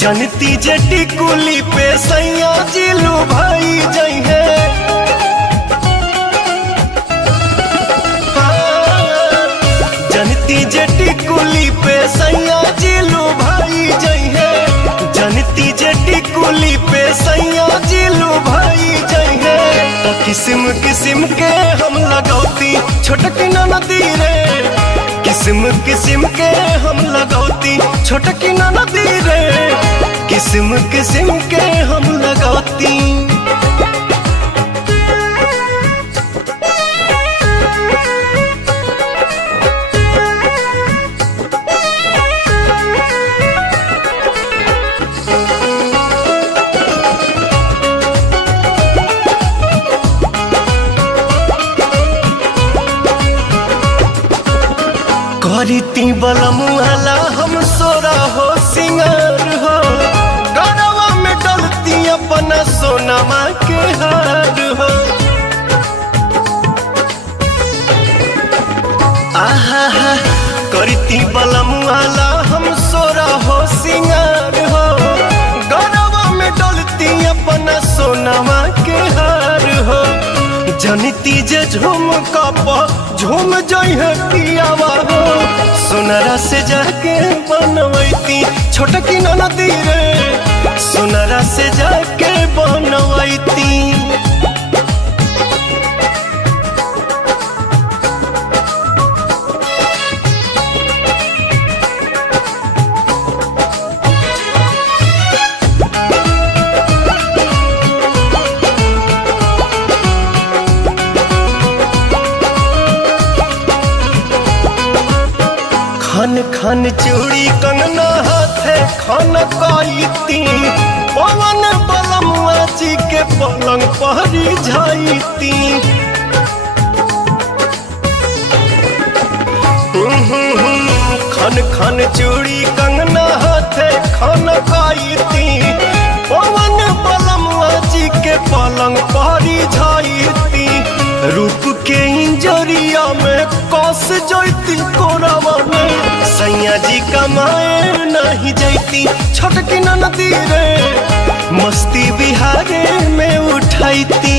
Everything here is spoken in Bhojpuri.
जनती जेटी कुली पे सैया जिलू भाई जइहे। जनती जेटी कुली पे सैया जिलू भाई जइहे। जनती जेटी कुली पे सैया जिलू भाई जइहे। तो किस्म किस्म के हम लगौती छोटकी नदी रे। किस्म किस्म के हम लगौती छोटकी नदी रे। किस्म किस्म के हम लगौती। करीती बलमुआला हम सोरा हो सिंगार हो। गरवा में डलती अपना सोनमा के हार हो। आहा हा करीती बलमुआला हम सोरा हो सिंगार हो। गरवा में डलती अपना सोनमा के हार हो। जनती जे झूम कप झूम जइहे पियावा हो। सोनरा से जाके बनवैती छोटकी नदी रे। सोनरा से जाके बनवैती। खन खन चूड़ी कंगना हाथे खन कईती। पवन बलमुआ जी के पलंग पहरी जाईती। खन खन चूड़ी कंगना हाथे खन कईती। पवन बलमुआ जी के पलंग पहरी जाईती। रूप के इंजरिया में कस जैती कोरावा में। सैया जी कमाए नहीं जैती छोटकी नदी रे। मस्ती बिहारे में उठाईती।